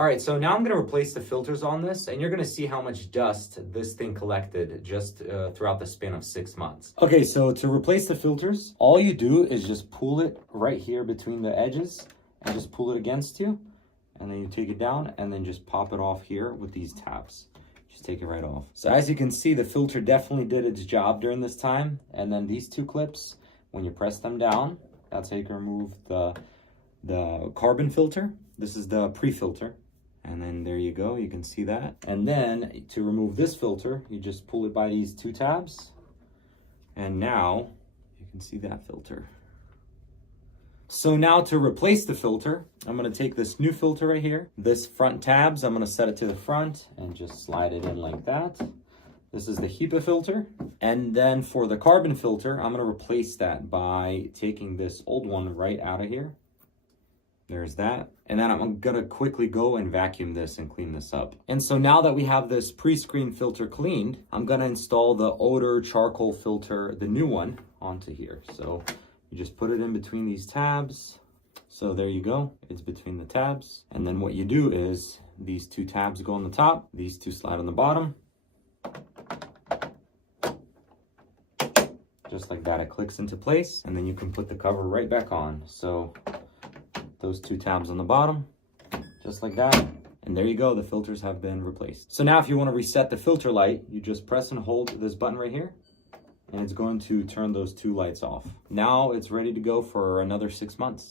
All right, so now I'm gonna replace the filters on this, and you're gonna see how much dust this thing collected just throughout the span of 6 months. Okay, so to replace the filters, all you do is just pull it right here between the edges and just pull it against you. And then you take it down and then just pop it off here with these tabs. Just take it right off. So as you can see, the filter definitely did its job during this time. And then these two clips, when you press them down, that's how you can remove the carbon filter. This is the pre-filter. And then there you go, you can see that. And then to remove this filter, you just pull it by these two tabs. And now you can see that filter. So now to replace the filter, I'm gonna take this new filter right here. This front tabs, I'm gonna set it to the front and just slide it in like that. This is the HEPA filter. And then for the carbon filter, I'm gonna replace that by taking this old one right out of here. There's that. And then I'm gonna quickly go and vacuum this and clean this up. And so now that we have this pre-screen filter cleaned, I'm gonna install the odor charcoal filter, the new one, onto here. So you just put it in between these tabs. So there you go, it's between the tabs. And then what you do is these two tabs go on the top, these two slide on the bottom. Just like that, it clicks into place, and then you can put the cover right back on. So those two tabs on the bottom, just like that. And there you go, the filters have been replaced. So now if you want to reset the filter light, you just press and hold this button right here, and it's going to turn those two lights off. Now it's ready to go for another 6 months.